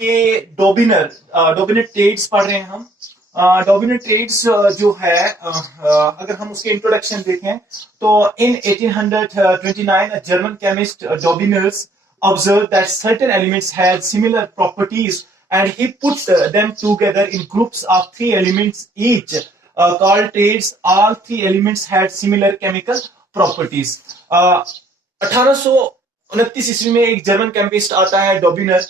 ये डोबिनर ट्रेड्स पढ़ रहे हैं हम। डोबिनर ट्रेड्स जो है अगर हम उसके इंट्रोडक्शन देखें तो इन 1829 a German chemist Dobiners observed that certain elements had similar properties and he put them together in groups of 3 elements each called trades. All 3 elements had similar chemical properties. 1829 ईस्वी में एक जर्मन केमिस्ट आता है डोबिनर।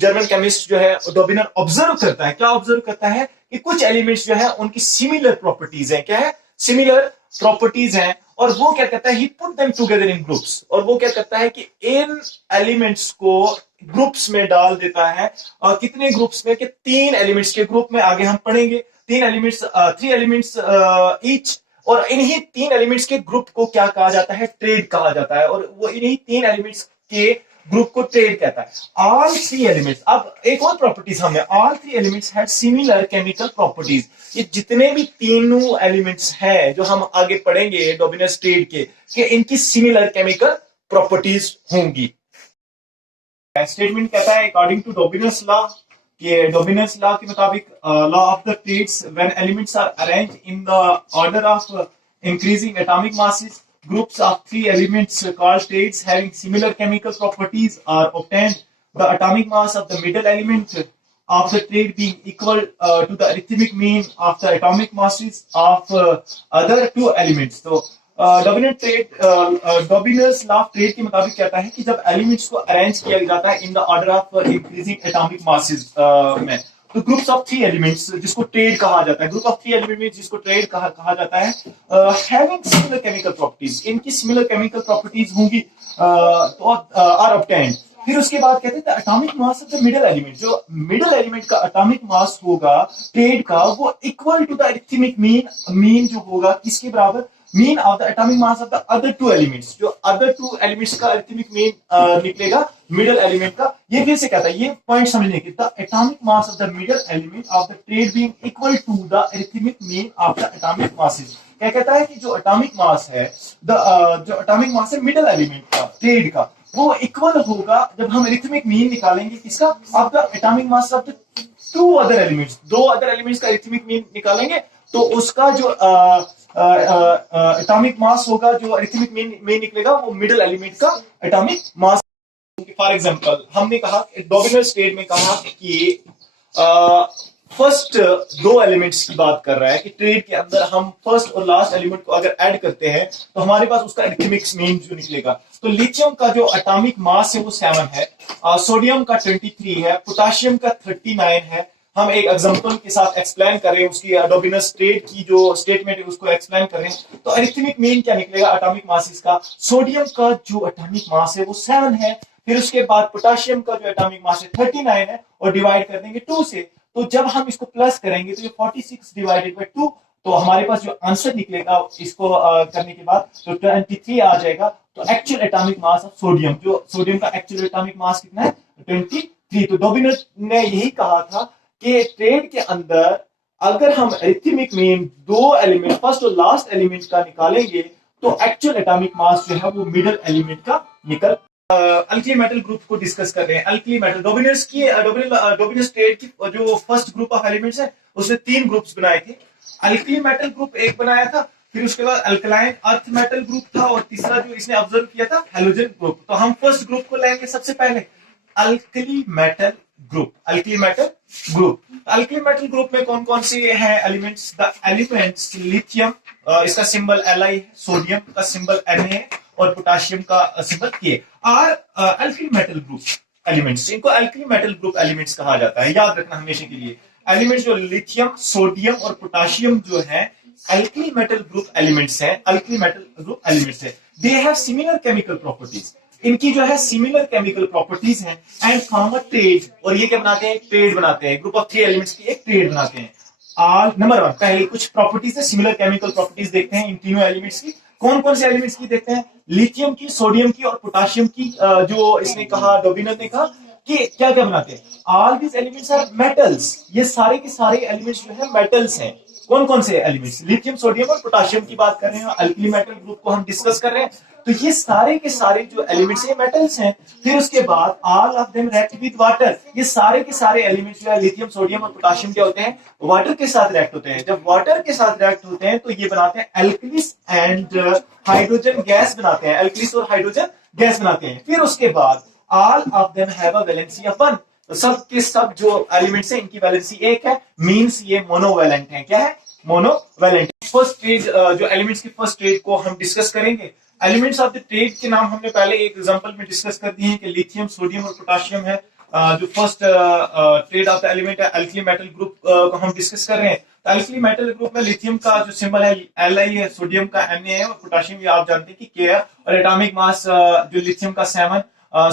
German chemist जो है डोबिनर observe करता है, क्या ऑब्जर्व करता है कि कुछ एलिमेंट्स जो है उनकी सिमिलर प्रॉपर्टीज हैं। क्या है? सिमिलर प्रॉपर्टीज हैं। और वो क्या करता है, he put them together in groups. और वो क्या करता है कि इन एलिमेंट्स को ग्रुप्स में डाल देता है। और कितने ग्रुप्स में? कि 3 एलिमेंट्स के ग्रुप में। आगे हम पढ़ेंगे 3 एलिमेंट्स ईच। और इन्हीं 3 एलिमेंट्स के ग्रुप को क्या कहा जाता है? ट्रेड कहा जाता है। और वो इन्हीं 3 एलिमेंट्स के ग्रुप को ट्रेड कहता है। ऑल 3 एलिमेंट्स, अब एक और प्रॉपर्टीज हमने, all 3 elements had similar chemical properties. ये जितने भी तीनों एलिमेंट्स हैं जो हम आगे पढ़ेंगे डोबिनस ट्रेड के, कि इनकी सिमिलर केमिकल प्रॉपर्टीज होंगी। स्टेटमेंट कहता है अकॉर्डिंग टू डोबिनस लॉ, कि डोबिनस लॉ के मुताबिक law of the triads, when elements are arranged in the order of increasing atomic masses, groups of 3 elements called trades having similar chemical properties are obtained. The atomic mass of the middle element of the trade being equal to the arithmetic mean of the atomic masses of other 2 elements. तो डोबिनर्स law of trade के मुताबिक कहता है कि जब elements को arrange किया जाता है in the order of increasing atomic masses में, तो ग्रुप्स ऑफ 3 एलिमेंट्स जिसको ट्रेड कहा जाता है, ग्रुप ऑफ 3 एलिमेंट्स जिसको ट्रेड कहा जाता है, हैविंग सिमिलर केमिकल प्रॉपर्टीज, इनकी सिमिलर केमिकल प्रॉपर्टीज होंगी तो आर ऑब्टेन्ड। फिर उसके बाद कहते हैं atomic mass of the middle element, जो मिडल एलिमेंट का एटॉमिक मास होगा ट्रेड का, वो equal to the arithmetic mean जो होगा किसके बराबर? Mean of the atomic mass of the other 2 elements. जो अदर 2 एलिमेंट्स का अरिथमेटिक मीन निकलेगा मिडल एलिमेंट का। ये फिर से कहता है, ये पॉइंट समझने की, the atomic mass of the middle element of the triad being equal to the arithmetic mean of the atomic masses. क्या कहता है कि जो एटॉमिक मास है, जो एटॉमिक मास है मिडल एलिमेंट का ट्रेड का, वो इक्वल होगा जब हम अरिथमेटिक मीन निकालेंगे किसका? Of the atomic mass of the 2 other elements. 2 other elements का अरिथमेटिक मीन निकालेंगे तो उसका जो एटॉमिक मास होगा, जो अरिथमेटिक मीन निकलेगा, वो मिडल एलिमेंट का एटॉमिक मास। फॉर एग्जांपल हमने कहा डोबिनर ट्रेड में कहा कि फर्स्ट 2 एलिमेंट्स की बात कर रहा है कि ट्रेड के अंदर हम फर्स्ट और लास्ट एलिमेंट को अगर ऐड करते हैं तो हमारे पास उसका अरिथमेटिक मीन जो निकलेगा। तो लिथियम का जो एटॉमिक मास है वो 7 है, सोडियम का 23 है, पोटेशियम का 39 है। हम एक एग्जांपल के साथ एक्सप्लेन कर रहे हैं उसकी डोबिनस ट्रेड की जो स्टेटमेंट है उसको एक्सप्लेन कर रहे हैं। तो अरिथमेटिक मीन क्या निकलेगा एटॉमिक मासेस का? सोडियम का जो एटॉमिक मास है वो 7 है। फिर उसके बाद पोटेशियम का जो एटॉमिक मास है 39 है, और डिवाइड कर देंगे 2 से। तो जब हम इसको प्लस करेंगे तो ये 46 डिवाइडेड बाय 2, तो हमारे पास जो आंसर निकलेगा इसको करने के बाद तो 23 आ जाएगा। तो actual atomic mass of sodium, जो सोडियम का एक्चुअल एटॉमिक मास कितना है? 23। तो डोबिनर ने यही कहा था कि ट्रेड के अंदर अगर हम अरिथमेटिक मीन 2 एलिमेंट फर्स्ट और लास्ट एलिमेंट का निकालेंगे तो एक्चुअल एटॉमिक मास जो है वो मिडल एलिमेंट का निकल। अल्कली मेटल ग्रुप को डिस्कस कर रहे हैं। अल्कली मेटल डोबिनस ट्रेड की जो फर्स्ट ग्रुप ऑफ एलिमेंट्स है उसने 3 ग्रुप्स बनाए थे। अल्कली मेटल ग्रुप एक बनाया था, फिर उसके बाद अल्कलाइन अर्थ मेटल ग्रुप था, और तीसरा जो इसने ऑब्जर्व किया था हैलोजन ग्रुप। तो हम फर्स्ट ग्रुप को लेंगे सबसे पहले, alkali metal group. Alkali metal group, alkali metal group में कौन कौन से हैं एलिमेंट्स? द एलिमेंट्स लिथियम, इसका सिंबल Li है, सोडियम का सिंबल Na है, और पोटेशियम का symbol K are alkali metal group elements. इनको अल्कली मेटल ग्रुप एलिमेंट्स कहा जाता है, याद रखना हमेशा के लिए। एलिमेंट्स जो लिथियम, सोडियम और पोटेशियम जो है अल्कली मेटल ग्रुप एलिमेंट्स हैं, अल्कली मेटल ग्रुप एलिमेंट्स है। दे हैव सिमिलर केमिकल प्रॉपर्टीज, इनकी जो है सिमिलर केमिकल प्रॉपर्टीज हैं, एंड फॉर्म अ ट्रेड। और ये क्या बनाते हैं? ट्रेड बनाते हैं। ग्रुप ऑफ 3 एलिमेंट्स की एक ट्रेड बनाते हैं। नंबर 1, पहले कुछ प्रॉपर्टीज है, सिमिलर केमिकल प्रॉपर्टीज देखते हैं इन तीनों एलिमेंट्स की। कौन कौन से एलिमेंट्स की देखते हैं? लिथियम की, सोडियम की और पोटेशियम की। जो इसने कहा, डोबिनर ने कहा कि क्या क्या बनाते हैं? All these elements are metals. ये सारे के सारे एलिमेंट्स जो है मेटल्स हैं। कौन कौन से एलिमेंट्स? लिथियम, सोडियम और पोटेशियम की बात कर रहे हैं। अल्कली मेटल ग्रुप को हम डिस्कस कर रहे हैं। तो ये सारे के सारे जो एलिमेंट्स हैं मेटल्स हैं। फिर उसके बाद all of them react with water, ये सारे के सारे एलिमेंट्स जो है लिथियम सोडियम और पोटेशियम क्या होते हैं, वाटर के साथ रिएक्ट होते हैं। जब वाटर के साथ रिएक्ट होते हैं तो ये बनाते हैं एल्कलीस एंड हाइड्रोजन गैस बनाते हैं, एल्कलीस और हाइड्रोजन गैस बनाते हैं। फिर उसके बाद all of them have a valency of 1, तो सब के सब जो एलिमेंट्स हैं इनकी वैलेंसी 1 है, मींस ये मोनोवैलेंट है। क्या है, मोनोवैलेंट। फर्स्ट स्टेज जो एलिमेंट्स की फर्स्ट स्टेज को हम डिस्कस करेंगे। एलिमेंट्स ऑफ द ट्रेड के नाम हमने पहले एक एग्जांपल में डिस्कस कर दिए हैं कि लिथियम सोडियम और पोटेशियम है। जो first trade off the element है अल्कली मेटल ग्रुप को हम डिस्कस कर रहे हैं। तो अल्कली मेटल ग्रुप में लिथियम का जो सिंबल है Li है, सोडियम का Na है और पोटेशियम ये आप जानते हैं कि K है। और एटॉमिक मास जो लिथियम का 7,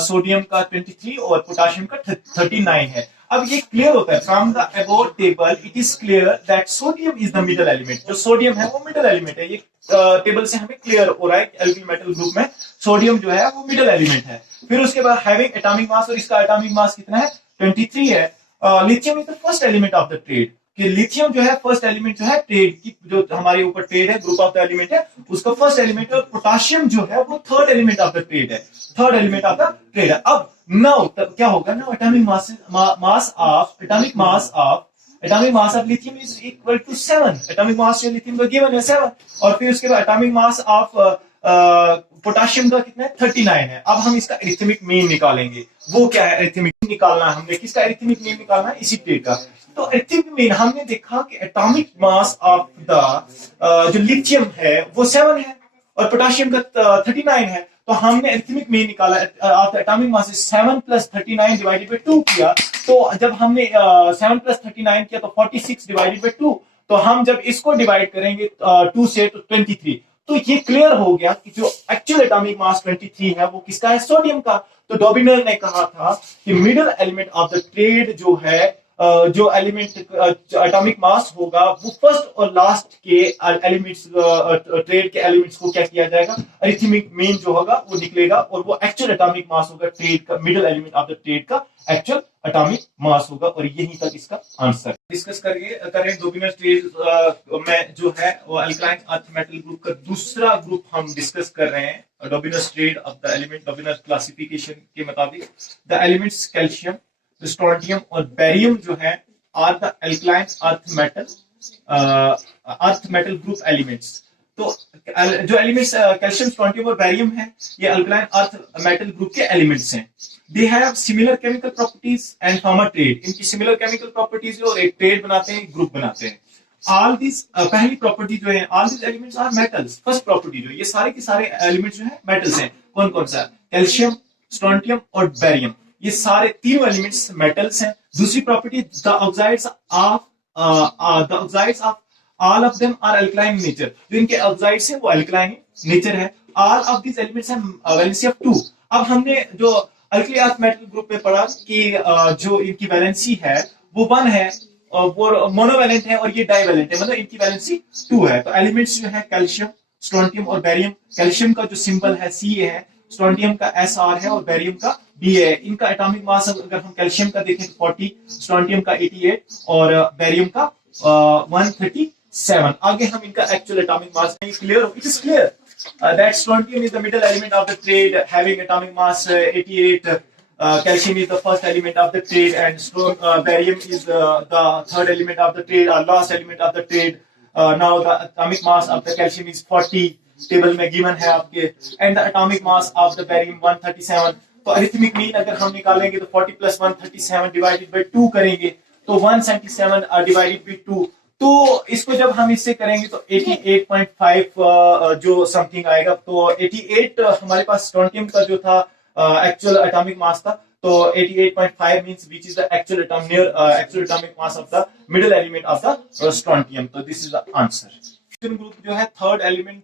सोडियम का 23 और पोटेशियम का 39 है। अब ये क्लियर होता है from the above table, it is clear that sodium is the middle element. जो सोडियम है वो मिडल एलिमेंट है। ये टेबल से हमें क्लियर हो रहा है कि एल्कली मेटल ग्रुप में सोडियम जो है वो मिडल एलिमेंट है। फिर उसके बाद हैविंग एटॉमिक मास, और इसका एटॉमिक मास कितना है, 23 है। Lithium is the first element of the trade, कि लिथियम जो है फर्स्ट एलिमेंट जो है ट्रेड की, जो हमारे ऊपर ट्रेड है ग्रुप ऑफ द एलिमेंट है उसका फर्स्ट एलिमेंट है। और पोटेशियम जो है वो third element of the triad है, third element of the triad है। अब नाउ क्या होगा, now atomic mass of lithium is equal to 7। Atomic mass जो लिथियम का गिवन है 7, और फिर उसके बाद एटॉमिक मास ऑफ पोटेशियम का कितना है, 39 है। अब हम इसका अरिथमेटिक मीन निकालेंगे। वो क्या है, अरिथमेटिक निकालना है हमने, किसका अरिथमेटिक मीन निकालना है, इसी ट्रेड का। तो अरिथमेटिक मीन हमने देखा कि एटॉमिक मास ऑफ द जो लिथियम है वो 7 है और पोटेशियम का 39 है। तो हमने अरिथमेटिक मीन निकाला, atomic mass 7 plus 39 divided by 2 किया। तो जब हमने 7 प्लस 39 किया तो 46 डिवाइडेड बाय 2, तो हम जब इसको डिवाइड करेंगे 2 से तो 23। तो ये क्लियर हो गया कि जो एक्चुअल एटॉमिक मास 23 है वो किसका है, सोडियम का। तो डॉबिनर ने कहा था कि middle element of the trade जो है, जो एलिमेंट एटॉमिक मास होगा वो फर्स्ट और लास्ट के एलिमेंट्स, ट्रेड के एलिमेंट्स को क्या किया जाएगा, अरिथमेटिक मीन जो होगा वो निकलेगा और वो एक्चुअल एटॉमिक मास होगा ट्रेड का, middle element of the trade का एक्चुअल एटॉमिक मास होगा। और यहीं तक इसका आंसर डिस्कस करें। डोबिनर स्टेज में जो है वो अल्कलाइन अर्थ मेटल ग्रुप का दूसरा ग्रुप हम डिस्कस कर रहे हैं। Dobereiner stage of the element, Dobereiner classification के मुताबिक द एलिमेंट्स कैल्शियम, स्ट्रोंटियम और बेरियम जो है are the alkaline earth metal group elements. तो जो एलिमेंट्स कैल्शियम, स्ट्रोंटियम और बेरियम है ये अल्कलाइन अर्थ मेटल ग्रुप के एलिमेंट्स हैं। They have similar chemical properties and form a triad. इनकी सिमिलर केमिकल प्रॉपर्टीज और एक ट्रेड बनाते हैं, ग्रुप बनाते हैं। ऑल दिस पहली प्रॉपर्टी जो है, all this elements are metals. First property जो है, ये सारे के सारे एलिमेंट्स जो है मेटल्स हैं। कौन कौन सा, कैल्शियम, स्ट्रोंटियम और बेरियम, ये सारे तीनों एलिमेंट्स मेटल्स हैं। दूसरी property, the oxides of all of them are alkaline nature. जो इनके ऑक्साइड्स हैं वो अल्कलाइन नेचर है। ऑल ऑफ दिस एलिमेंट्स हैं वैलेंसी ऑफ 2। अब हमने जो अल्कली अर्थ मेटल ग्रुप में पढ़ा कि जो इनकी वैलेंसी है वो 1 है, वो मोनोवैलेंट है और ये डाइवैलेंट है, मतलब इनकी वैलेंसी 2 है। तो एलिमेंट्स जो है कैल्शियम, स्ट्रोंटियम और बेरियम, कैल्शियम का जो सिंबल है Ca है, स्ट्रोंटियम का Sr है और बेरियम का Ba है। इनका एटॉमिक मास अगर हम कैल्शियम का देखें तो 40, स्ट्रोंटियम का 88 और बेरियम का 137। आगे हम इनका actual atomic mass clear, it is clear that strontium is the middle element of the trade having atomic mass 88. Calcium is the first element of the trade and barium is the third element of the trade or last element of the trade. Now the atomic mass of the calcium is 40, table में given है आपके, and the atomic mass of the barium 137. तो arithmetic mean अगर हम निकालेंगे तो 40 plus 137 divided by 2 करेंगे तो 177 डिवाइडेड बाय 2। तो इसको जब हम इससे करेंगे तो 88.5 जो समथिंग आएगा। तो 88 हमारे पास स्ट्रोंटियम का जो था एक्चुअल एटॉमिक मास था, तो 88.5 means which is the actual atomic mass of the middle element of the strontium. तो this is the answer. Group जो है थर्ड एलिमेंट,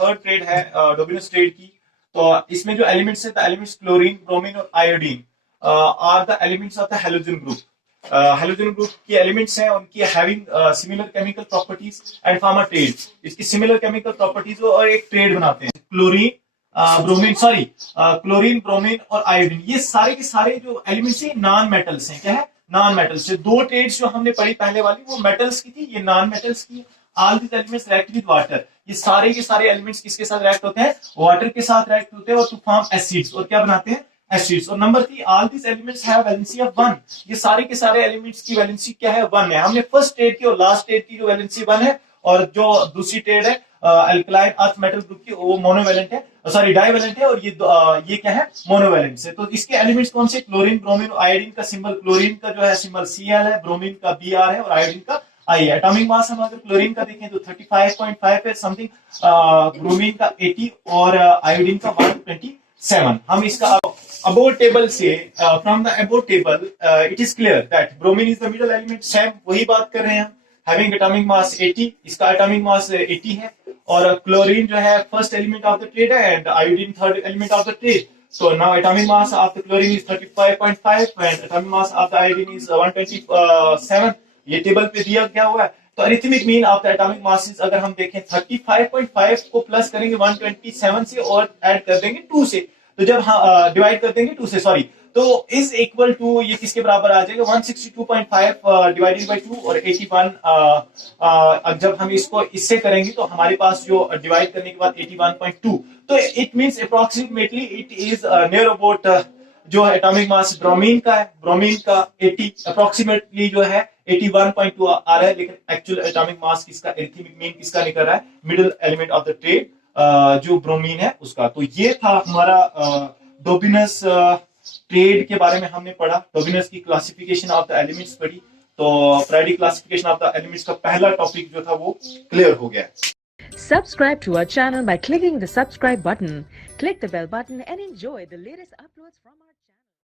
थर्ड ट्रेड है डोबिनस ट्रेड की। तो इसमें जो एलिमेंट्स है, द एलिमेंट्स क्लोरीन, ब्रोमीन और iodine are the elements of the halogen group. Halogen group के एलिमेंट्स हैं, उनकी having similar chemical properties and form a triad. इसकी सिमिलर केमिकल प्रॉपर्टीज और एक ट्रेड बनाते हैं। क्लोरीन, ब्रोमीन और आयोडीन, ये सारे के सारे जो एलिमेंट्स हैं नॉन मेटल्स हैं। क्या है, नॉन मेटल्स। जो 2 ट्रेड्स जो हमने पढ़ी पहले वाली वो मेटल्स की थी, ये नॉन मेटल्स की। All these elements react with water. ये सारे के सारे एलिमेंट्स किसके साथ रिएक्ट होते हैं? वाटर के साथ रिएक्ट होते हैं और टू फॉर्म एसिड्स, और क्या बनाते हैं? एसिड्स। और number 3, all these elements have valency of 1। ये सारे के सारे एलिमेंट्स की वैलेंसी क्या है? 1 है। हमने फर्स्ट स्टेट की और लास्ट स्टेट की जो वैलेंसी 1 है, और जो दूसरी स्टेट है अल्कलाइन अर्थ मेटल ग्रुप की, वो मोनोवैलेंट है, सॉरी डाइवैलेंट है, और ये क्या है? मोनोवैलेंट से। तो इसके एलिमेंट्स कौन से? क्लोरीन, ब्रोमीन, आयोडीन का सिंबल, क्लोरीन का जो है सिंबल Cl है, ब्रोमीन का Br है, और आयोडीन का I है। एटॉमिक मास हम अगर क्लोरीन का देखें तो 35.5 है समथिंग, ब्रोमीन का 80 और आयोडीन का 127। हम इसका above टेबल से, from the above table it is clear that bromine is the middle element. Same वही बात कर रहे हैं हम, हैविंग एटॉमिक मास 80, इसका एटॉमिक मास 80 है, और क्लोरीन जो है first element of the triad है, and iodine third element of the triad. So now atomic mass of the chlorine is 35.5 and atomic mass of the iodine is 127। ये table पे दिया गया हुआ है। तो arithmetic mean of the atomic masses अगर हम देखें 35.5 को प्लस करेंगे 127 से और ऐड कर देंगे 2 से, तो जब डिवाइड कर देंगे 2 से, सॉरी, तो इज इक्वल टू ये किसके बराबर आ जाएगा? 162.5 डिवाइडेड बाय 2 और 81। अब जब हम इसको इससे करेंगे तो हमारे पास जो डिवाइड करने के बाद 81.2, तो it means approximately it is near about जो एटॉमिक मास ब्रोमीन का है, ब्रोमीन का 80 अप्रोक्सीमेटली जो है 81.2 आ रहा है, लेकिन एक्चुअल एटॉमिक मास किसका, अरिथमेटिक मीन किसका निकल रहा है? Middle element of the trade जो ब्रोमीन है उसका। तो ये था हमारा डोबिनस ट्रेड के बारे में हमने पढ़ा, डोबिनस की क्लासिफिकेशन ऑफ द एलिमेंट्स पढ़ी। तो periodic classification of the elements का पहला टॉपिक जो था वो क्लियर हो गया। Subscribe to our channel by clicking the subscribe button. Click the bell button and enjoy the latest uploads from our channel.